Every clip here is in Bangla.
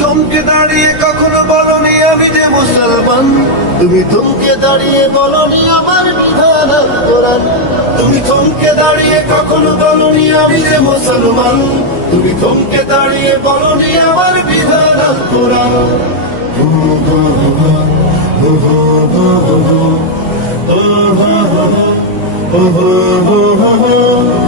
থমকে দাঁড়িয়ে কখনো বলনি আমি যে মুসলমান। তুমি থমকে দাঁড়িয়ে বলনি আমার বিধান আল কোরআন। তুমি থমকে দাঁড়িয়ে কখনো বলনি আমি যে মুসলমান। তুমি থমকে দাঁড়িয়ে বলনি আমার বিধান আল কোরআন।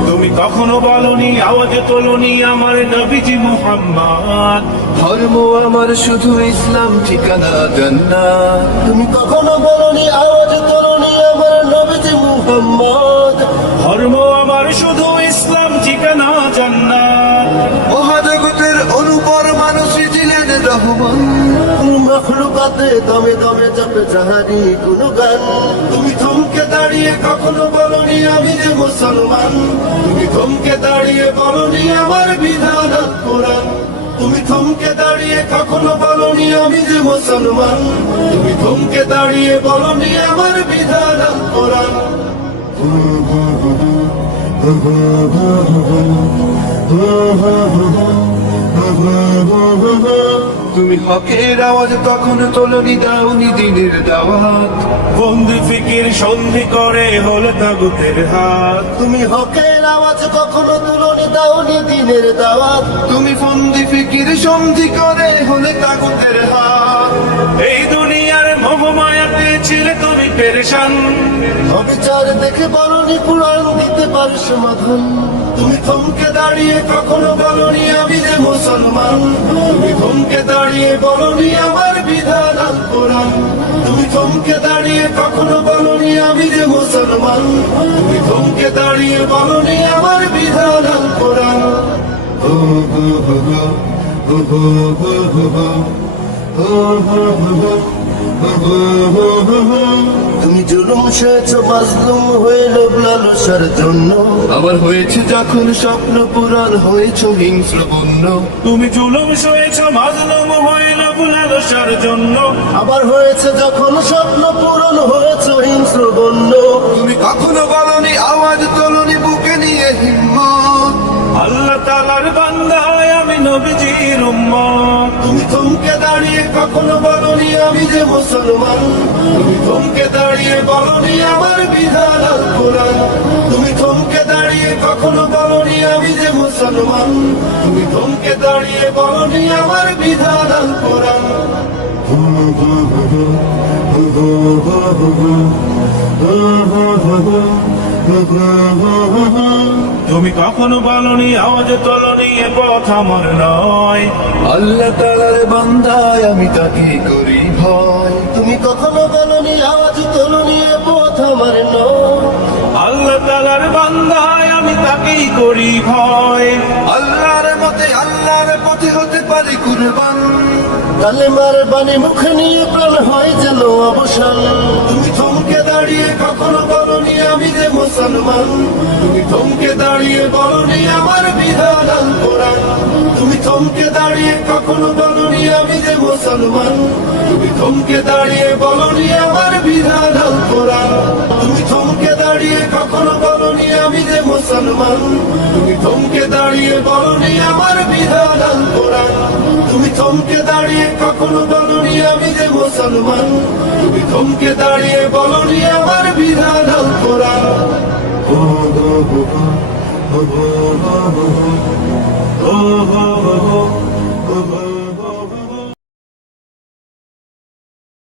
তুমি কখনো বলনি, আওয়াজ তোলনি আমার নবীজি মুহাম্মদ। ধর্ম আমার শুধু ইসলাম, ঠিকানা জান্নাত। তুমি কখনো বলনি, আওয়াজ তোলনি আমার নবীজি মুহাম্মদ। ধর্ম আমার শুধু ইসলাম, ঠিকানা জান্নাত। মহাজগতের অনুপর মানুষই ছিলেন রহমান। মখলুকাতে দমে দমে জপে যাহারি গুণগান। তুমি থমকে দাঁড়িয়ে কখনো বলনি আমি যে মুসলমান। তুমি থমকে দাঁড়িয়ে বলনি আমার বিধান আল কোরআন। তুমি থমকে দাঁড়িয়ে কখনো বলনি আমি যে মুসলমান। তুমি থমকে দাঁড়িয়ে বলনি আমার বিধান আল কোরআন। তুমি হকের আওয়াজ তখন তোলনি, দাওনি দিনের দাওয়াত। বন্দি ফিকির সন্ধি করে হলো তাগুতের হাত। তুমি হকের আওয়াজ কখনো তুলনি, দাওনি দিনের দাওয়াত। তুমি ফন্দি ফিকির সন্ধি করে হলে তাগুতের হাত। এই দুনিয়ার মোহমায়াতে ছিলে তুমি পেরেশান। অবিচার দেখে বলনি কুরআন দিতে পারে সমাধান। তুমি থমকে দাঁড়িয়ে কখনো বলনি আমি যে মুসলমান। তুমি থমকে দাঁড়িয়ে বলনি আমার বিধান আল কোরআন। তুমি থমকে দাঁড়িয়ে কখনো বলনি আমি যে মুসলমান। তুমি থমকে দাঁড়িয়ে বলনি আমার বিধান আল কোরআন। তুমি জুলুম সয়েছ মাজলুম হয়ে লোভ লালসার জন্য। আবার হয়েছে যখন স্বপ্ন পূরণ হয়েছ হিংস্র বন্য। তুমি জুলুম সয়েছ মাজলুম হয়ে লোভ লালসার জন্য। আবার হয়েছে যখন স্বপ্ন পূরণ হয়েছ হিংস্র বন্য। তুমি কখনো বলনি, আওয়াজ তোলনি বুকে নিয়ে হিম্মত। আল্লাহ তাআলার বান্দা আমি নবীজির উম্মত। তুমি থমকে দাঁড়িয়ে কখনো বলনি আমি যে মুসলমান। তুমি থমকে দাঁড়িয়ে বলনি আমার বিধান আল কোরআন। তুমি থমকে দাঁড়িয়ে কখনো বলনি আমি যে মুসলমান। তুমি থমকে দাঁড়িয়ে বলনি আমার বিধান আল কোরআন। তুমি কখনো বলনি, আওয়াজ তোলনি এ পথ আমার নয়। আল্লাহ তাআলার বান্দায় আমি তাকে করি ভয়। তুমি কখনো বলনি, আওয়াজ তোলনি এ পথ আমার নয়। আল্লাহ তাআলার বান্দায় আমি তাকেই করি ভয়। আল্লাহর মতে আল্লাহর পথে হতে পারি কুরবান। কালেমার বাণী মুখে নিয়ে প্রাণ হয় যেন অবসান। তুমি থমকে দাঁড়িয়ে কখনো বলনি আমি যে মুসলমান। তুমি থমকে দাঁড়িয়ে বলনি আমার বিধান আল কোরআন। তুমি থমকে দাঁড়িয়ে কখনো বলনি আমি যে মুসলমান। তুমি থমকে দাঁড়িয়ে বলনি আমার বিধান আল কোরআন। তুমি থমকে দাঁড়িয়ে কখনো বলনি আমি যে মুসলমান। তুমি থমকে দাঁড়িয়ে বলনি আমার বিধান আল কোরআন। তুমি থমকে দাঁড়িয়ে কখনো বলনি আমি যে মুসলমান। তুমি থমকে দাঁড়িয়ে বলনি আমার বিধান আল কোরআন।